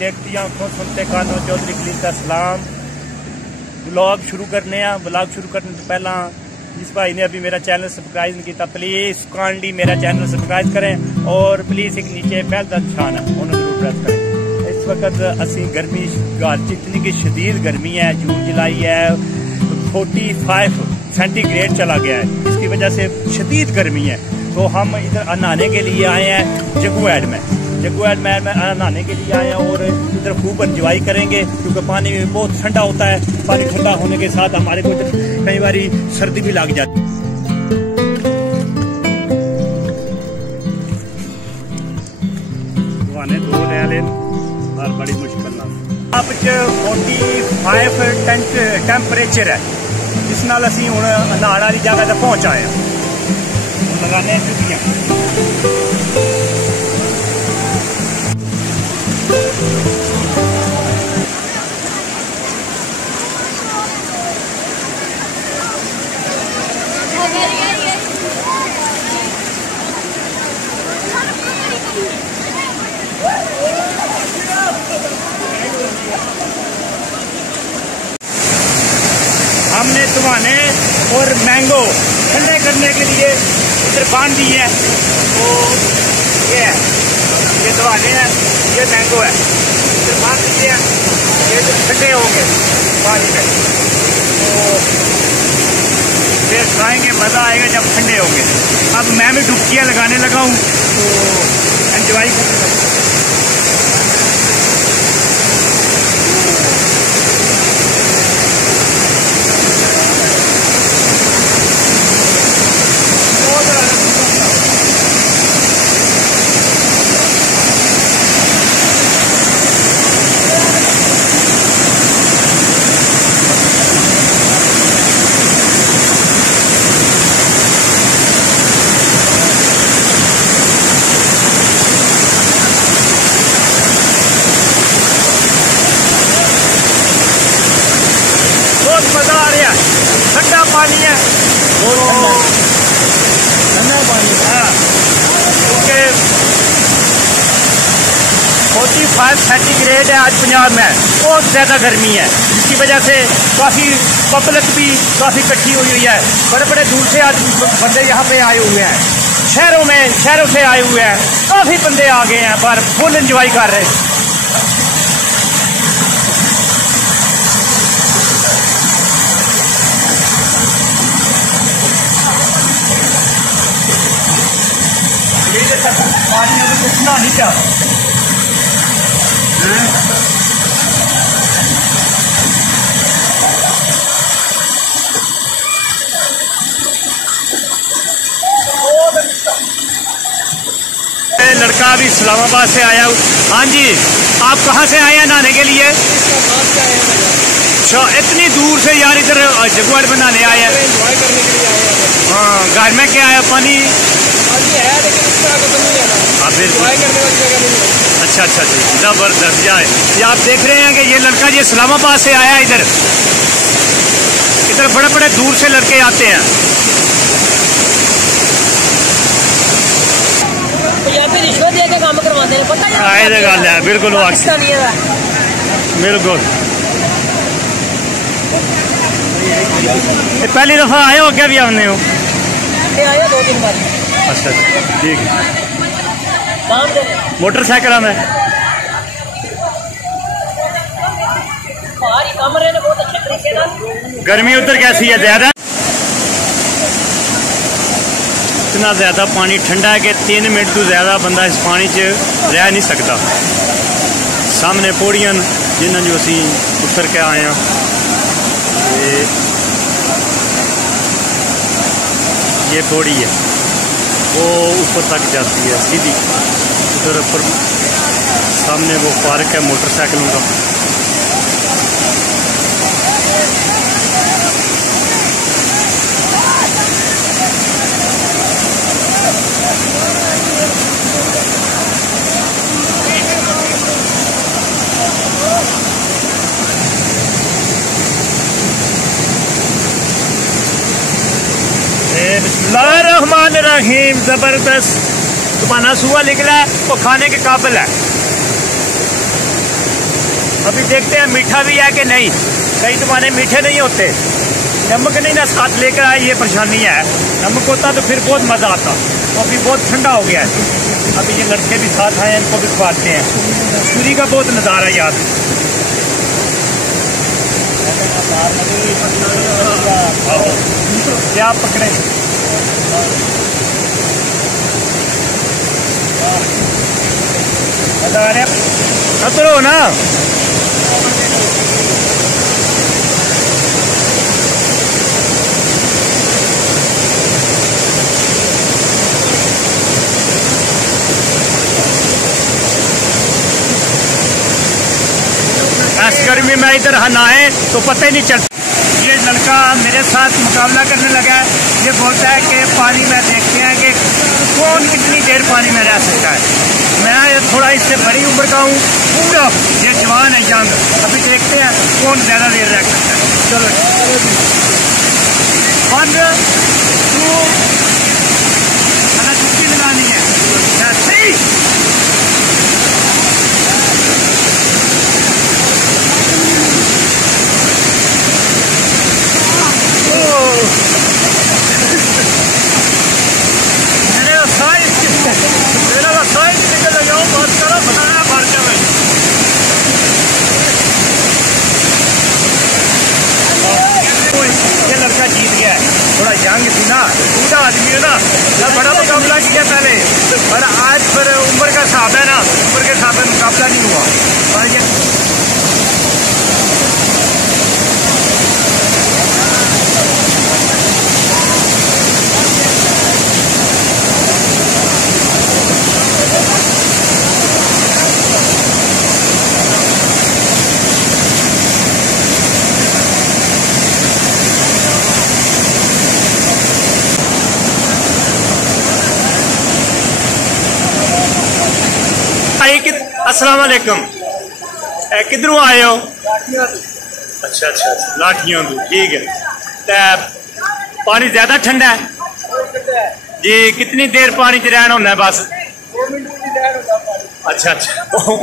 देखती आंखों सुनते कानों चौधरी खलील का सलाम। ब्लॉग शुरू करने से पहला जिस भाई ने अभी मेरा चैनल सब्सक्राइब नहीं किया प्लीज काइंडली मेरा चैनल सब्सक्राइब करें और प्लीज एक नीचे बेल का निशान है उन्हें जरूर प्रेस करें। इस वक्त असी गर्मी इतनी की शदीद गर्मी है, जून जुलाई है, 45 सेंटीग्रेड चला गया है, इसकी वजह से शदीद गर्मी है। तो हम इधर नहाने के लिए आए हैं जगुएड में नहाने के लिए आए हैं और इधर खूब एंजॉय करेंगे क्योंकि पानी में बहुत ठंडा होता है। पानी ठंडा होने के साथ हमारे को कई बार सर्दी भी लग जाती है। दो ले और बड़ी मुश्किल आप 45 टेंपरेचर है जिस नाल असी हुण नहाण वाली जगह तक पहुंच आए हैं। लगाने जुतियां हमने सुहाने और मैंगो ठंडे करने के लिए इधर बांध दी है। तो ये सुहाने हैं, ये मैंगो है, इधर बांध दिए हैं, ये ठंडे होंगे पानी में। तो फिर खाएंगे, मज़ा आएगा जब ठंडे होंगे। अब मैं भी डुबकियाँ लगाने लगा हूँ तो एंजॉय करने मजा आ रहा है। ठंडा पानी है, ठंडा पानी क्योंकि 45 सेंटीग्रेड है आज पंजाब में, बहुत ज़्यादा गर्मी है जिसकी वजह से काफ़ी पब्लिक भी काफ़ी इकट्ठी हुई है। बड़े बड़े दूर से आज बंदे यहाँ पे आए हुए हैं, शहरों से आए हुए हैं, काफ़ी बंदे आ गए हैं पर फुल एंजॉय कर रहे हैं। पानी क्या लड़का अभी इस्लामाबाद से आया। हाँ जी, आप कहाँ से आए हैं नहाने के लिए? अच्छा, इतनी दूर से यार इधर जगुआर बनाने आए हैं? एंजॉय करने के लिए आए हैं। हाँ, घर में क्या है? पानी है लेकिन इसका नहीं है ना। एंजॉय करने वाली जगह नहीं है। अच्छा अच्छा जी, जबरदस्त जाए। ये आप देख रहे हैं कि ये लड़का ये इस्लामाबाद से आया इधर बड़े बड़े दूर से लड़के आते हैं। रिश्वत दे के काम करवाते हैं, पता है? गल है, बिल्कुल बिल्कुल। पहली दफा आए हो, क्या भी आने हो? आया 2-3 बार। अच्छा ठीक है। मोटरसाइकिल में बहुत अच्छे तरीके से। गर्मी उधर कैसी है? ज्यादा? इतना ज्यादा पानी ठंडा है कि 3 मिनट तो ज्यादा बंदा इस पानी च रह नहीं सकता। सामने पौड़ियां जिन्होंने जो असी उतर के आए हैं, ये पौड़ी है वो ऊपर तक जाती है सीधी। उधर ऊपर सामने वो पार्क है मोटरसाइकिलों का। बिस्मिल्लाहिर्रहमानिर्रहीम। जबरदस्त तुम्हारा सुआ निकला है, वो खाने के काबिल है। अभी देखते हैं मीठा भी है कि नहीं। कई तुम्हारे मीठे नहीं होते। नमक नहीं ना साथ लेकर आए, ये परेशानी है। नमक होता तो फिर बहुत मजा आता। तो अभी बहुत ठंडा हो गया है। अभी ये लड़के भी साथ आए हैं, इनको भी खवाते हैं। सूरी का बहुत नज़ारा याद। क्या पकड़े खतरो ना। इस गर्मी में इधर नहाए तो पता ही नहीं चलता। ये लड़का मेरे साथ मुकाबला करने लगा है। ये बोलता है कि पानी में देखते हैं कि कौन कितनी देर पानी में रह सकता है। मैं थोड़ा इससे बड़ी उम्र का हूँ, पूरा ये जवान है यंग। अभी देखते हैं कौन ज़्यादा देर रह सकता है। चलो 1 2 छुट्टी लगानी है। ये लड़का जीत गया है। थोड़ा यंग थी ना, बूढ़ा आदमी है ना, बड़ा मुकाबला किया पहले, पर आज फिर उम्र का हिसाब है ना, उम्र के हिसाब से मुकाबला नहीं हुआ। और ये अस्सलाम वालेकुम। किधरों आए हो? अच्छा अच्छा, लाठियों को। ठीक है। पानी ज्यादा ठंडा है जी? कितनी देर पानी च रहना होना है? बस 2 मिनट। अच्छा अच्छा,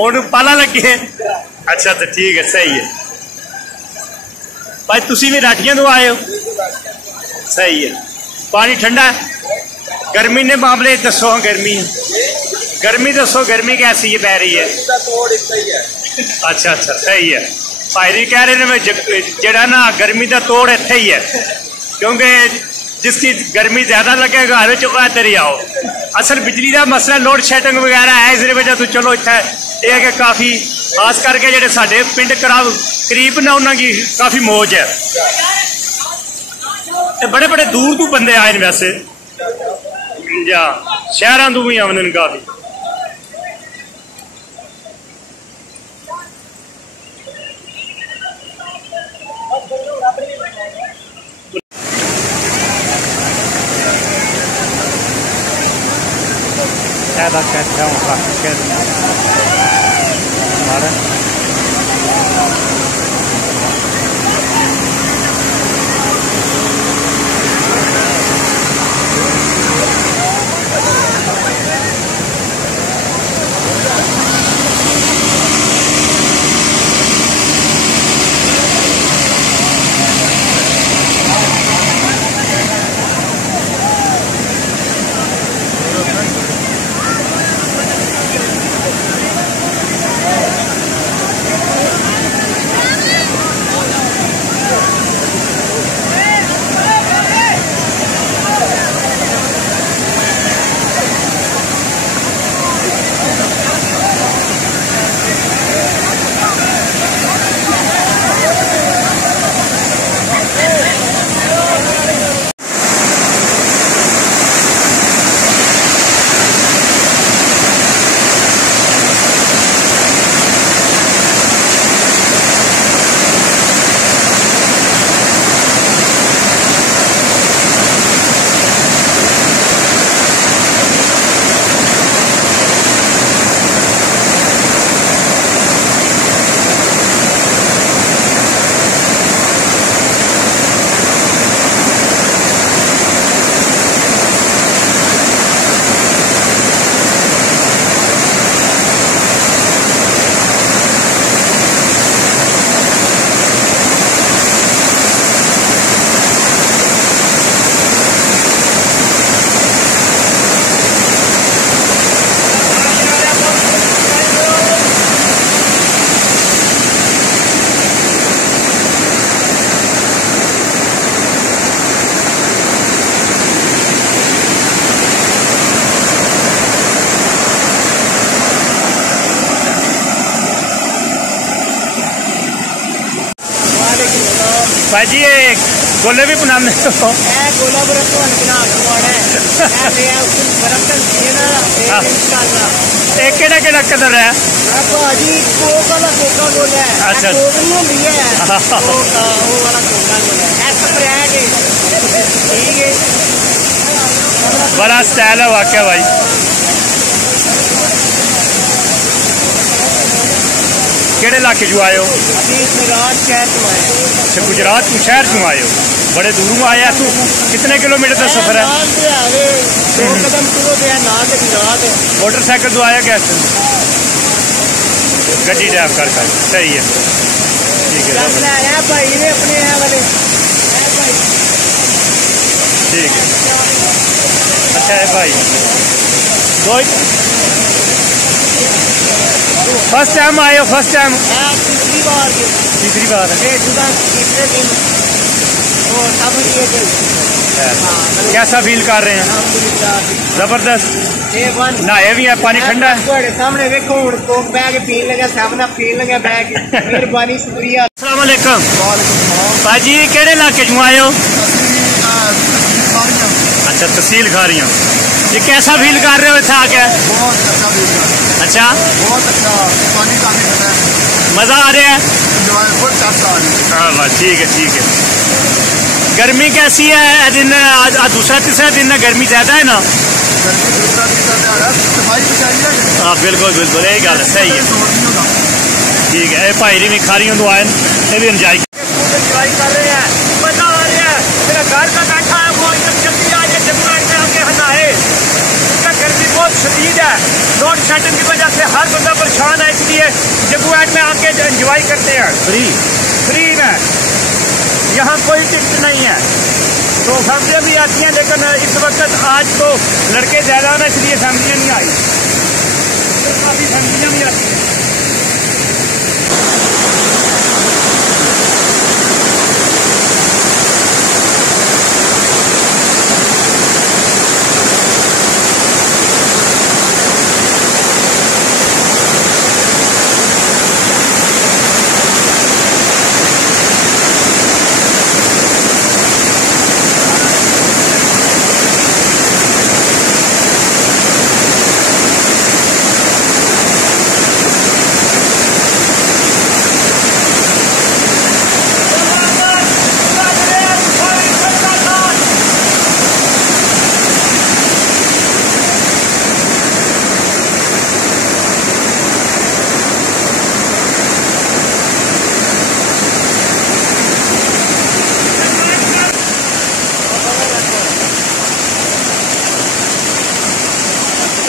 और पाला लगे? अच्छा अच्छा, ठीक है, सही है भाई। तुसी भी लाठियों तो आए हो? सही है। पानी ठंडा है? गर्मी ने मामले दसो। गर्मी दसो, गर्मी कैसी है पै रही है? अच्छा अच्छा, सही है भाई जी। कह रहे ने जड़ा ना गर्मी का तोड़ इत्थे ही है, क्योंकि जिसकी गर्मी ज्यादा लगे घर चुका तेरी आओ। असल बिजली का मसला लोड शेडिंग वगैरह है, इस वजह तो चलो इतना यह है कि काफ़ी खास करके जो साढ़े पिंड करीब ना उन्होंने काफ़ी मौज है। बड़े बड़े दूर तो बंदे आए वैसे या शहरों तो भी आने काफ़ी। Cada caixão para qualquer भाई जी ये गोले भी बनाने हो? गोला बर्फ तो बना है केड़ा केड़ा कलर है? भाजी कोक वाला कोका गोला है। अच्छा कोक नहीं होती है वो वाला कोका गोला है स्प्रेड है। ठीक है बड़ा स्टाइल है वाकई भाई। केड़े इलाके चो आए हो? गुजरात शहर चो आए। अच्छा गुजरात को शहर चो आए हो, बड़े दूरों आया। तू कितने किलोमीटर का सफर है? मोटरसाइकिल तो आया क्या? गड्डी ड्राइव कर सही है ठीक है ठीक है। अच्छा है भाई दो फर्स्ट टाइम आए हो? फर्स्ट टाइम तीसरी बार है तीसरे दिन कैसा फील कर रहे हैं? जबरदस्त ना ये भी है। पानी ठंडा है सामने देखो कोक बैग पीन लगा सामने पीन लगा बैग। मेहरबानी शुक्रिया। अस्सलाम वालेकुम भाजी केड़े इलाके चो आए हो? अच्छा तहसील खारियां। ये कैसा फील कर रहे हो इतना आके? बहुत अच्छा फील कर। अच्छा बहुत अच्छा पानी काफी ठंडा है, मजा आ रहा है? हाँ ठीक है ठीक है। गर्मी कैसी है? दिन आज दूसरा तीसरा दिन है, गर्मी ज्यादा है ना? हाँ बिल्कुल बिल्कुल यही गल है सही है ठीक है। भाई भी खारियों तो आए ये भी इंजॉय कर रहे हैं। मजा आ रहा है। मेरा घर का बैठा है वो एकदम जल्दी आ जाए जम्मू में आके हटाए। गर्मी बहुत शदीद है, लोड शेडिंग की वजह से हर बंदा परेशान है, इसलिए जम्मू में आके एंजॉय करते हैं। फ्री में यहाँ कोई टिकट नहीं है। तो फैमिलियाँ भी आती हैं, लेकिन इस वक्त आज तो लड़के ज़्यादा ना इसलिए फैमिलियाँ नहीं आई, तो काफ़ी फैमिलियाँ भी आती हैं।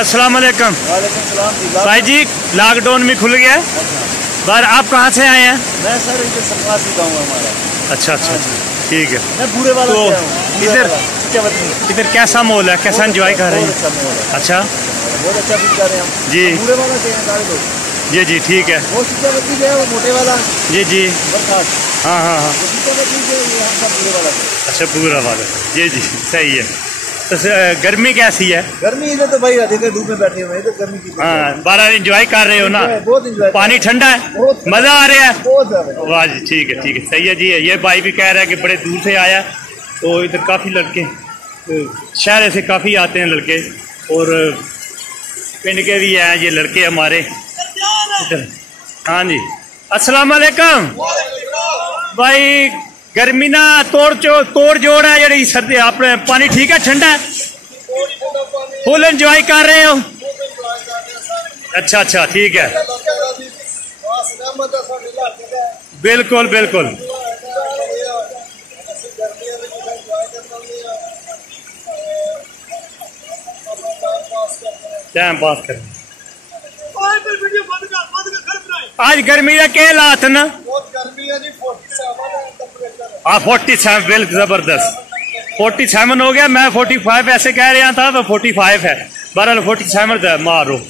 अस्सलाम वालेकुम। वालेकुम सलाम। भाई जी लॉकडाउन में खुल गया है बार, आप कहाँ से आए हैं? मैं सर इधर सरकासी गाँव है हमारा। अच्छा अच्छा अच्छा, ठीक है। मैं बूढ़े वाला तो से आया हूँ। इधर कैसा माहौल है, कैसा एंजॉय कर रहे हैं? अच्छा माहौल है, अच्छा बहुत अच्छा फील कर रहे हैं हम। जी बूढ़े वाला से हैं सारे लोग। जी ठीक है। वो शिक्षावती जो है वो मोटे वाला जी जी बरसात, हाँ हाँ हाँ। वो शिक्षावती जो है ये हम सब बूढ़े वाला से। अच्छा पूरा वाला, जी जी सही है। तो गर्मी कैसी है? गर्मी इधर तो भाई अधिक धूप में बैठे हुए हैं, इधर गर्मी की हाँ, बारह एंजॉय कर रहे हो ना? बहुत एंजॉय। पानी ठंडा है, बहुत मजा आ रहा है। बहुत ज्यादा। वाह जी ठीक है सही है जी। ये भाई भी कह रहा है कि बड़े दूर से आया, तो इधर काफ़ी लड़के शहर से काफ़ी आते हैं लड़के, और पिंड के भी हैं ये लड़के हमारे इधर। हाँ जी अस्सलाम वालेकुम भाई। गर्मी ना तोड़ जोड़ है जी सर्दी, अपने पानी ठीक है, ठंडा है, फुल एंजॉय कर रहे हो? अच्छा अच्छा ठीक है, बिल्कुल बिल्कुल टाइम पास कर। आज गर्मी का क्या हालात ना? बहुत गर्मी है जी, 47 बिल्कुल जबरदस्त। 47 हो गया, मैं 45 ऐसे कह रहा था, तो 45 है। बहरहाल 47 मारो।